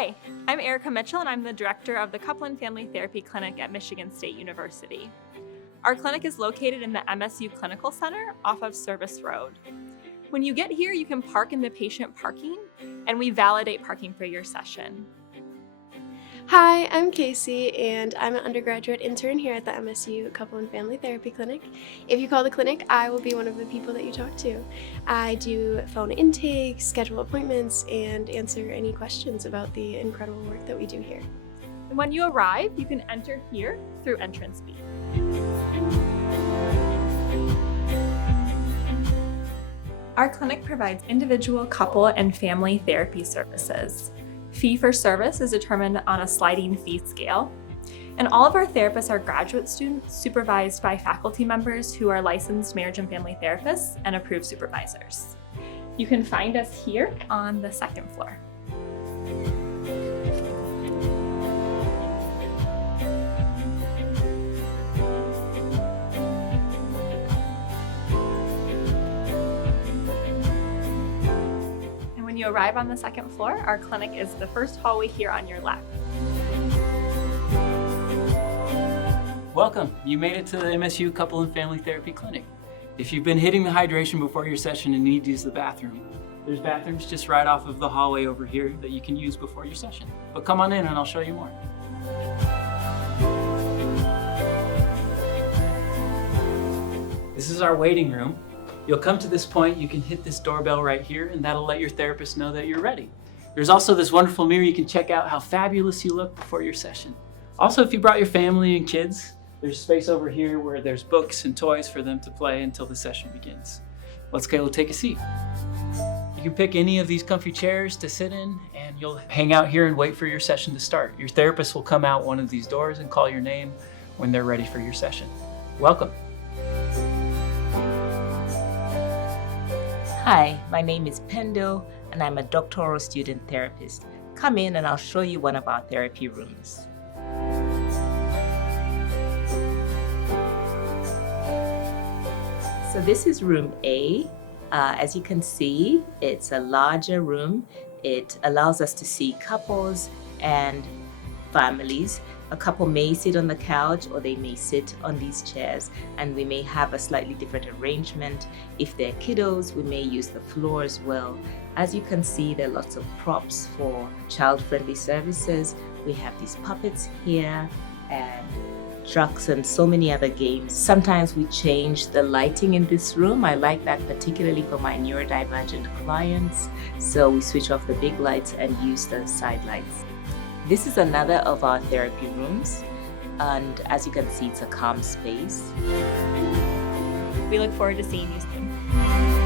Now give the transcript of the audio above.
Hi, I'm Erica Mitchell, and I'm the director of the Couple and Family Therapy Clinic at Michigan State University. Our clinic is located in the MSU Clinical Center off of Service Road. When you get here, you can park in the patient parking, and we validate parking for your session. Hi, I'm Casey, and I'm an undergraduate intern here at the MSU Couple and Family Therapy Clinic. If you call the clinic, I will be one of the people that you talk to. I do phone intake, schedule appointments, and answer any questions about the incredible work that we do here. And when you arrive, you can enter here through entrance B. Our clinic provides individual, couple, and family therapy services. Fee for service is determined on a sliding fee scale. And all of our therapists are graduate students supervised by faculty members who are licensed marriage and family therapists and approved supervisors. You can find us here on the second floor. When you arrive on the second floor, our clinic is the first hallway here on your left. Welcome. You made it to the MSU Couple and Family Therapy Clinic. If you've been hitting the hydration before your session and need to use the bathroom, there's bathrooms just right off of the hallway over here that you can use before your session. But come on in and I'll show you more. This is our waiting room. You'll come to this point, you can hit this doorbell right here, and that'll let your therapist know that you're ready. There's also this wonderful mirror you can check out how fabulous you look before your session. Also, if you brought your family and kids, there's space over here where there's books and toys for them to play until the session begins. Let's go take a seat. You can pick any of these comfy chairs to sit in, and you'll hang out here and wait for your session to start. Your therapist will come out one of these doors and call your name when they're ready for your session. Welcome. Hi, my name is Pendo, and I'm a doctoral student therapist. Come in and I'll show you one of our therapy rooms. So this is room A. As you can see, it's a larger room. It allows us to see couples and families. A couple may sit on the couch or they may sit on these chairs, and we may have a slightly different arrangement. If they're kiddos, we may use the floor as well. As you can see, there are lots of props for child-friendly services. We have these puppets here and trucks and so many other games. Sometimes we change the lighting in this room. I like that particularly for my neurodivergent clients. So we switch off the big lights and use the side lights. This is another of our therapy rooms, and as you can see, it's a calm space. We look forward to seeing you soon.